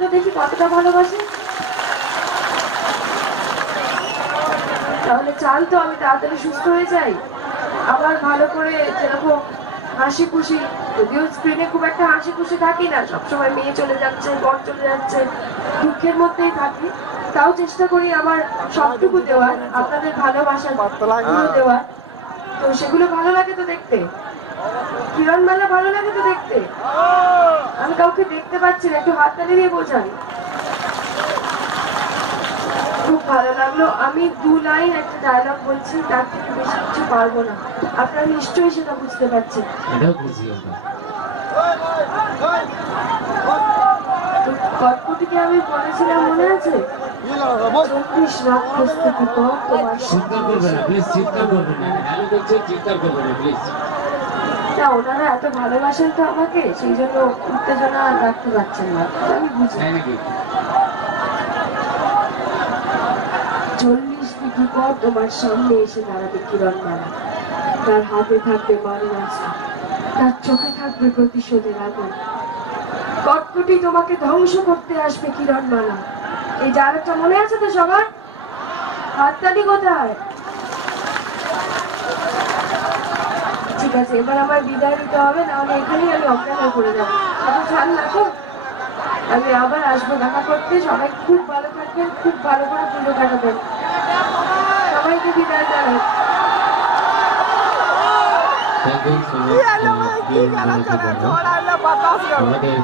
তো দেখি কতটা ভালোবাসে। তাহলে চান তো আমি তাড়াতাড়ি সুস্থ হয়ে যাই, আবার ভালো করে যেরকম হাসি খুশি, যদিও স্ক্রিনে খুব একটা হাসি খুশি থাকি না, সবসময় মেয়ে চলে যাচ্ছে, বর চলে যাচ্ছে, দুঃখের মধ্যেই থাকি, তাও চেষ্টা করি আমার সবটুকু দেওয়ার, আপনাদের ভালোবাসার দেওয়ার। তো সেগুলো ভালো লাগে তো দেখতে, কিরণ মেলা ভালো লাগে তো দেখতে। আমি কাউকে দেখতে পাচ্ছি না, একটু হাততালি দিয়ে বোঝান। খুব ভালো লাগলো। আমি 2 লাইন একটা ডায়লগ বলছি, তার থেকে বেশি কিছু পারবো না, আপনারা নিশ্চয়ই সেটা বুঝতে পারছেন। গল্পটিকে আমি বলেছিলাম মনে আছে, 34 রাক্ষস থেকে তোমার না, ওনারা এত ভালোবাসেন তো আমাকে, সেই জন্য উত্তেজনা রাখতে পারছেন না, আমি বুঝি। 40 দিঘি পর তোমার সামনে এসে দাঁড়াবে কিরণমালা, তার হাতে থাকবে মারণাস্ত্র, তার চোখে থাকবে প্রতিশোধের আগুন। কটকটি তোমাকে ধ্বংস করতে আসবে কিরণমালা। এই ডায়লগটা মনে আছে তো সবার? হাততালি কোথায়? ঠিক আছে, এবার আমার বিদায় দিতে হবে, নাহলে এখানেই আমি অজ্ঞান হয়ে পড়ে যাবো। আচ্ছা ছাড় না তো, আমি আবার আসবো দেখা করতে। সবাই খুব ভালো থাকবেন, খুব ভালো করে পুজো কাটাবেন। সবাইকে বিদায় জানাই। আমাদের